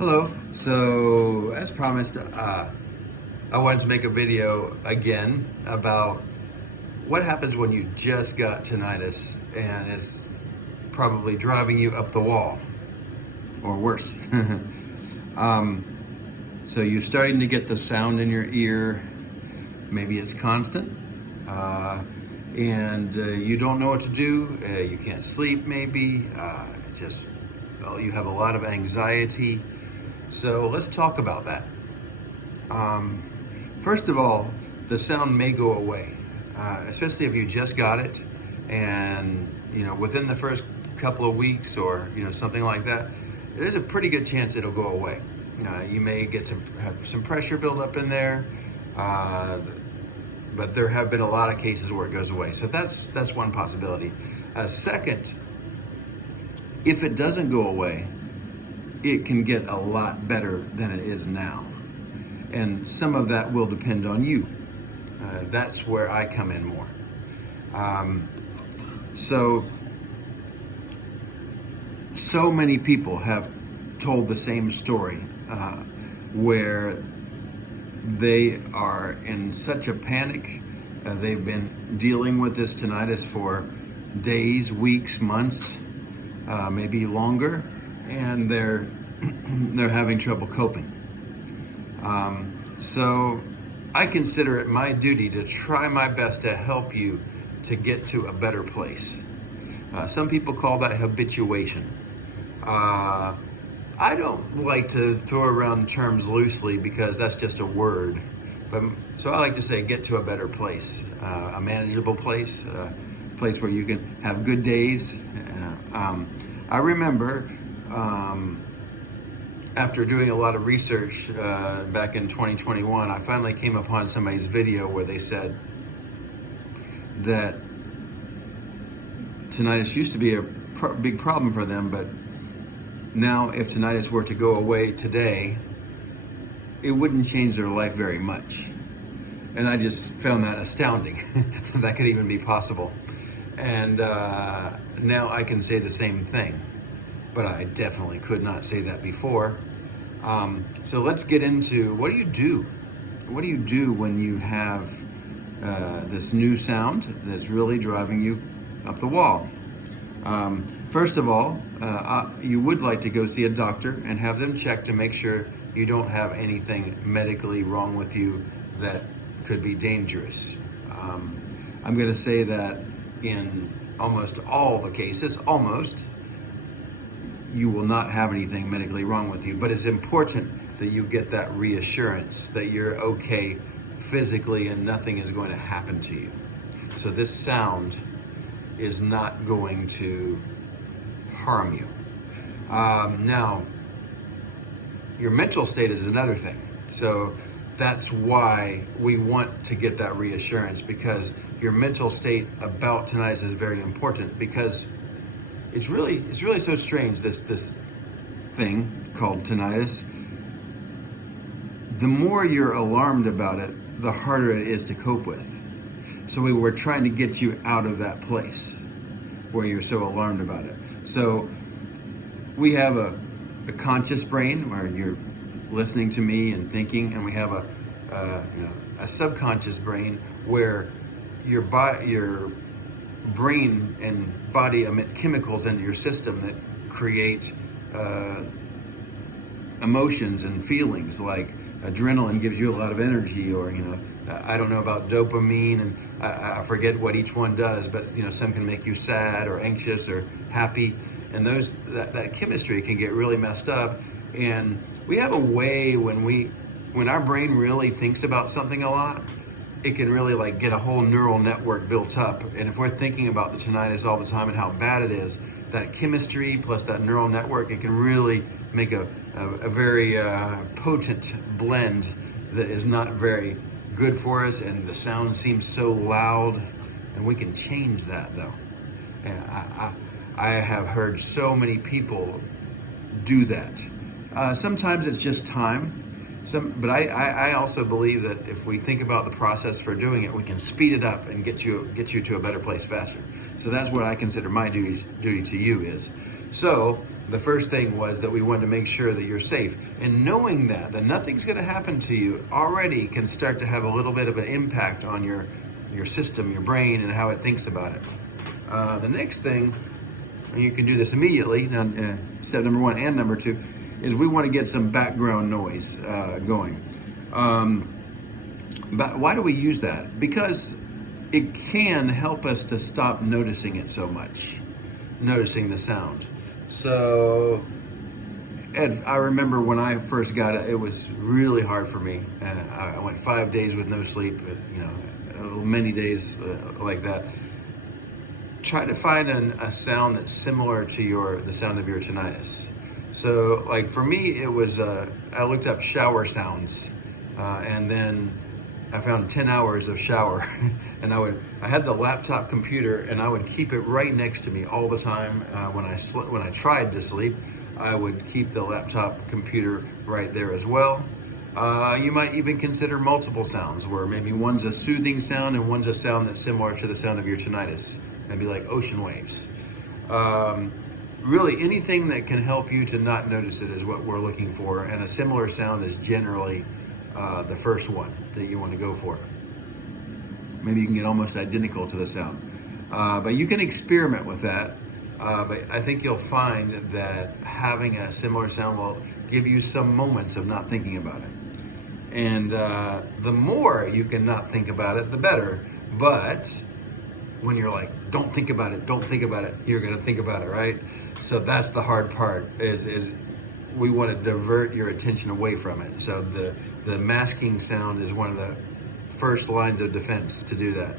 Hello. So, as promised, I wanted to make a video again about what happens when you just got tinnitus and it's probably driving you up the wall or worse. So, you're starting to get the sound in your ear. Maybe it's constant. And you don't know what to do. You can't sleep, maybe. You have a lot of anxiety. So let's talk about that. First of all, the sound may go away, especially if you just got it, and within the first couple of weeks or something like that. There's a pretty good chance it'll go away. You may have some pressure build up in there, but there have been a lot of cases where it goes away. So that's one possibility. Second, if it doesn't go away, it can get a lot better than it is now. And some of that will depend on you. That's where I come in more. So many people have told the same story where they are in such a panic. They've been dealing with this tinnitus for days, weeks, months, maybe longer, and they're having trouble coping. So I consider it my duty to try my best to help you to get to a better place. Some people call that habituation. I don't like to throw around terms loosely because that's just a word. So I like to say get to a better place, a manageable place, a place where you can have good days. I remember after doing a lot of research back in 2021, I finally came upon somebody's video where they said that tinnitus used to be a big problem for them, but now if tinnitus were to go away today, it wouldn't change their life very much. And I just found that astounding. That could even be possible. And now I can say the same thing, but I definitely could not say that before. So let's get into, what do you do? What do you do when you have this new sound that's really driving you up the wall? First of all, you would like to go see a doctor and have them check to make sure you don't have anything medically wrong with you that could be dangerous. I'm going to say that in almost all the cases, you will not have anything medically wrong with you, but it's important that you get that reassurance that you're okay physically and nothing is going to happen to you. So this sound is not going to harm you. Now, your mental state is another thing. So that's why we want to get that reassurance, because your mental state about tinnitus is very important, because it's really so strange, this thing called tinnitus. The more you're alarmed about it, the harder it is to cope with. So we were trying to get you out of that place where you're so alarmed about it. So we have a conscious brain where you're listening to me and thinking, and we have a subconscious brain where your brain and body emit chemicals into your system that create emotions and feelings. Like adrenaline gives you a lot of energy, or I don't know about dopamine, and I forget what each one does, but some can make you sad or anxious or happy, and that chemistry can get really messed up. And we have a way when our brain really thinks about something a lot, it can really get a whole neural network built up. And if we're thinking about the tinnitus all the time and how bad it is, that chemistry plus that neural network, it can really make a very potent blend that is not very good for us, and the sound seems so loud. And we can change that though. And I have heard so many people do that. Sometimes it's just time. But I also believe that if we think about the process for doing it, we can speed it up and get you to a better place faster. So that's what I consider my duty to you is. So the first thing was that we wanted to make sure that you're safe. And knowing that nothing's going to happen to you already can start to have a little bit of an impact on your system, your brain, and how it thinks about it. The next thing, and you can do this immediately, now, step number 1 and number 2, is we want to get some background noise going. But why do we use that? Because it can help us to stop noticing it so much, noticing the sound. So, Ed, I remember when I first got it, it was really hard for me. I went 5 days with no sleep, many days like that. Try to find a sound that's similar to the sound of your tinnitus. So, like for me, it was, I looked up shower sounds, and then I found 10 hours of shower. And I had the laptop computer, and I would keep it right next to me all the time. When I tried to sleep, I would keep the laptop computer right there as well. You might even consider multiple sounds, where maybe one's a soothing sound and one's a sound that's similar to the sound of your tinnitus. Maybe like ocean waves. Really, anything that can help you to not notice it is what we're looking for, and a similar sound is generally the first one that you want to go for. Maybe you can get almost identical to the sound. But you can experiment with that. But I think you'll find that having a similar sound will give you some moments of not thinking about it. And the more you can not think about it, the better. But when you're like, don't think about it, you're going to think about it, right? So that's the hard part, is we want to divert your attention away from it. So the masking sound is one of the first lines of defense to do that.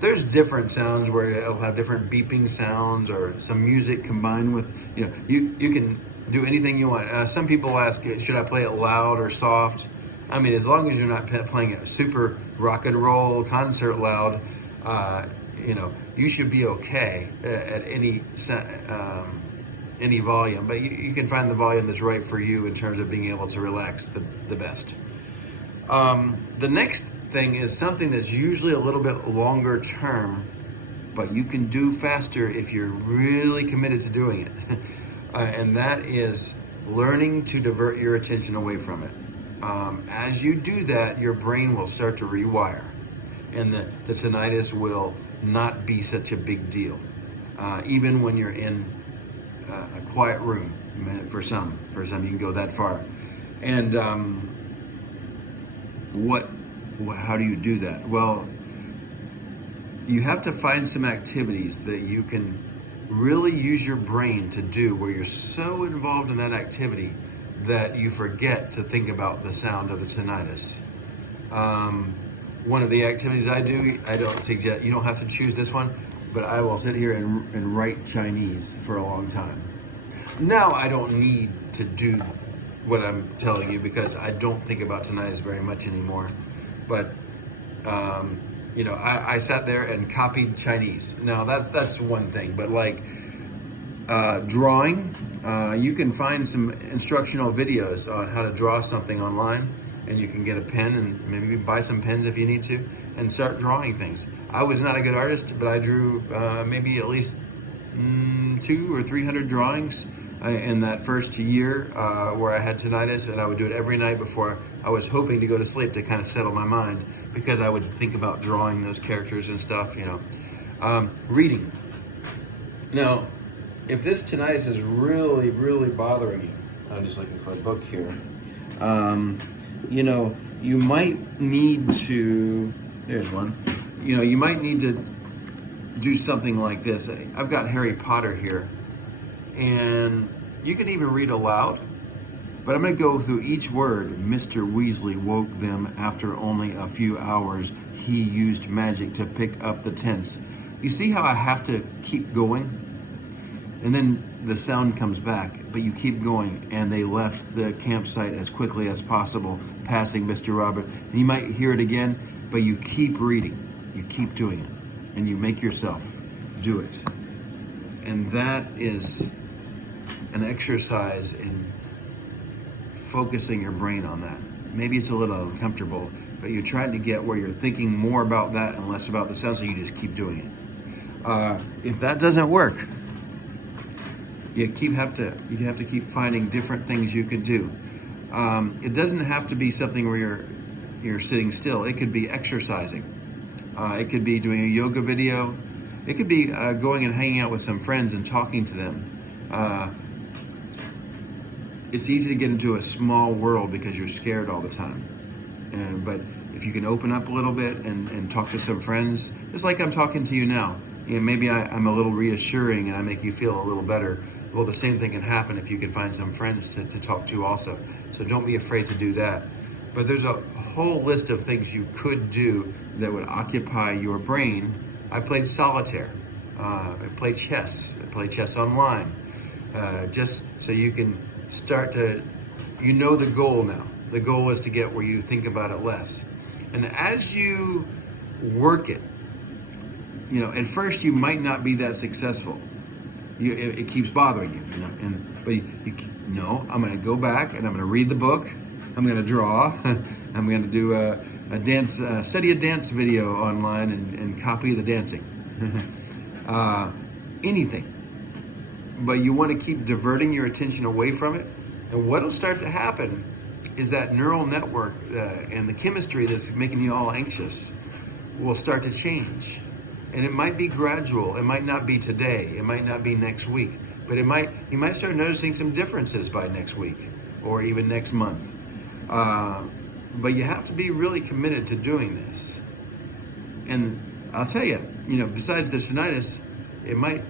There's different sounds where it'll have different beeping sounds or some music combined with, you can do anything you want. Some people ask, should I play it loud or soft? I mean, as long as you're not playing it super rock and roll concert loud, you should be okay at any volume. But you can find the volume that's right for you in terms of being able to relax the best. The next thing is something that's usually a little bit longer term, but you can do faster if you're really committed to doing it. And that is learning to divert your attention away from it. As you do that, your brain will start to rewire, and the tinnitus will not be such a big deal, even when you're in a quiet room. For some you can go that far. And how do you do that? Well, you have to find some activities that you can really use your brain to do, where you're so involved in that activity that you forget to think about the sound of the tinnitus. One of the activities I do, I don't suggest, you don't have to choose this one, but I will sit here and write Chinese for a long time. Now I don't need to do what I'm telling you, because I don't think about tinnitus very much anymore. But I sat there and copied Chinese. Now that's one thing, but like drawing, you can find some instructional videos on how to draw something online, and you can get a pen and maybe buy some pens if you need to, and start drawing things. I was not a good artist, but I drew maybe at least 200 or 300 drawings in that first year where I had tinnitus, and I would do it every night before I was hoping to go to sleep to kind of settle my mind, because I would think about drawing those characters and stuff, Reading. Now, if this tinnitus is really, really bothering you, I'm just looking for a book here, you might need to, there's one, you might need to do something like this. I've got Harry Potter here, and you can even read aloud, but I'm going to go through each word. Mr. Weasley woke them after only a few hours. He used magic to pick up the tents. You see how I have to keep going? And then the sound comes back, but you keep going, and they left the campsite as quickly as possible, passing Mr. Robert. And you might hear it again, but you keep reading. You keep doing it, and you make yourself do it. And that is an exercise in focusing your brain on that. Maybe it's a little uncomfortable, but you're trying to get where you're thinking more about that and less about the sound, so you just keep doing it. If that doesn't work, You have to keep finding different things you can do. It doesn't have to be something where you're sitting still. It could be exercising. It could be doing a yoga video. It could be going and hanging out with some friends and talking to them. It's easy to get into a small world because you're scared all the time. But if you can open up a little bit and talk to some friends, just like I'm talking to you now, maybe I'm a little reassuring and I make you feel a little better. Well, the same thing can happen if you can find some friends to talk to also. So don't be afraid to do that. But there's a whole list of things you could do that would occupy your brain. I played solitaire. I played chess. I play chess online. Just so you can start to, the goal now. The goal is to get where you think about it less. And as you work it, at first you might not be that successful. It keeps bothering you, but I'm going to go back and I'm going to read the book. I'm going to draw. I'm going to do a dance, study a dance video online and copy the dancing. Anything. But you want to keep diverting your attention away from it. And what'll start to happen is that neural network and the chemistry that's making you all anxious will start to change. And it might be gradual. It might not be today. It might not be next week. But you might start noticing some differences by next week or even next month. But you have to be really committed to doing this. And I'll tell you, besides the tinnitus, it might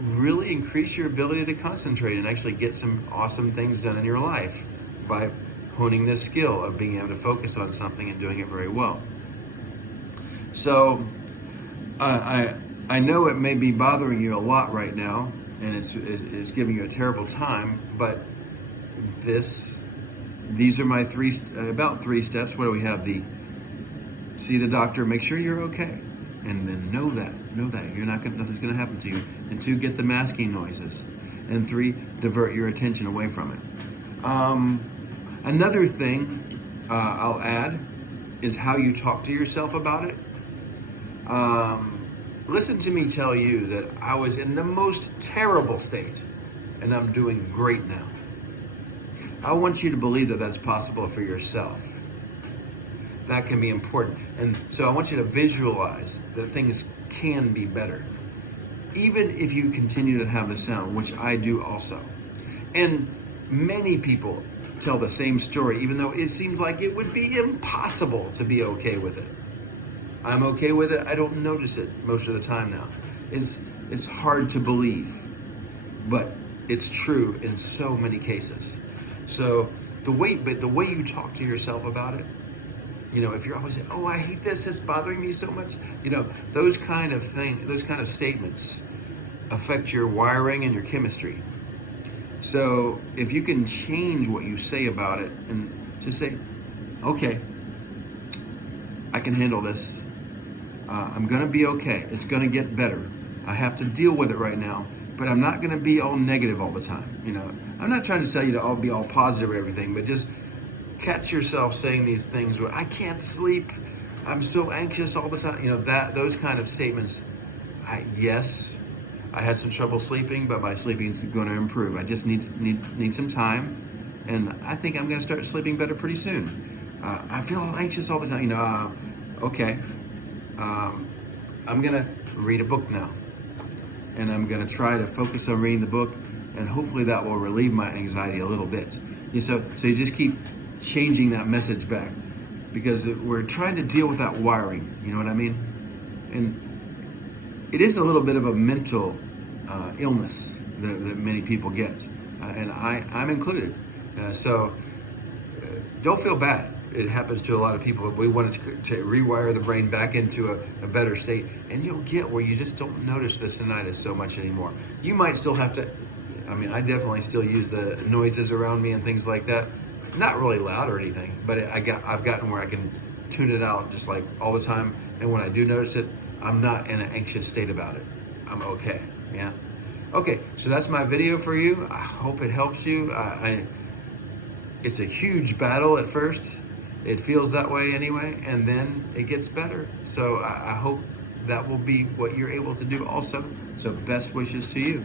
really increase your ability to concentrate and actually get some awesome things done in your life by honing this skill of being able to focus on something and doing it very well. So I know it may be bothering you a lot right now, and it's giving you a terrible time, but these are my about three steps. What do we have? See the doctor, make sure you're okay, and then know that nothing's gonna happen to you. And 2, get the masking noises, and 3, divert your attention away from it. Another thing I'll add is how you talk to yourself about it. Listen to me tell you that I was in the most terrible state, and I'm doing great now. I want you to believe that that's possible for yourself. That can be important. And so I want you to visualize that things can be better, even if you continue to have the sound, which I do also. And many people tell the same story, even though it seems like it would be impossible to be okay with it. I'm okay with it. I don't notice it most of the time now. It's hard to believe, but it's true in so many cases. So the way you talk to yourself about it, if you're always saying, "Oh, I hate this. It's bothering me so much," those kind of statements affect your wiring and your chemistry. So if you can change what you say about it and just say, "Okay, I can handle this. I'm going to be okay. It's going to get better. I have to deal with it right now, but I'm not going to be all negative all the time." I'm not trying to tell you to be all positive or everything, but just catch yourself saying these things where I can't sleep. I'm so anxious all the time. Those kind of statements. Yes, I had some trouble sleeping, but my sleeping's going to improve. I just need some time, and I think I'm going to start sleeping better pretty soon. I feel all anxious all the time. Okay. I'm going to read a book now, and I'm going to try to focus on reading the book, and hopefully that will relieve my anxiety a little bit. So you just keep changing that message back, because we're trying to deal with that wiring. You know what I mean? And it is a little bit of a mental illness that many people get, and I'm included. So don't feel bad. It happens to a lot of people, but we want to rewire the brain back into a better state, and you'll get where you just don't notice the tinnitus so much anymore. You might still have to, I definitely still use the noises around me and things like that. Not really loud or anything, but I've gotten where I can tune it out just like all the time, and when I do notice it, I'm not in an anxious state about it. I'm okay, yeah? Okay, so that's my video for you. I hope it helps you. It's a huge battle at first. It feels that way anyway, and then it gets better. So I hope that will be what you're able to do also. So best wishes to you.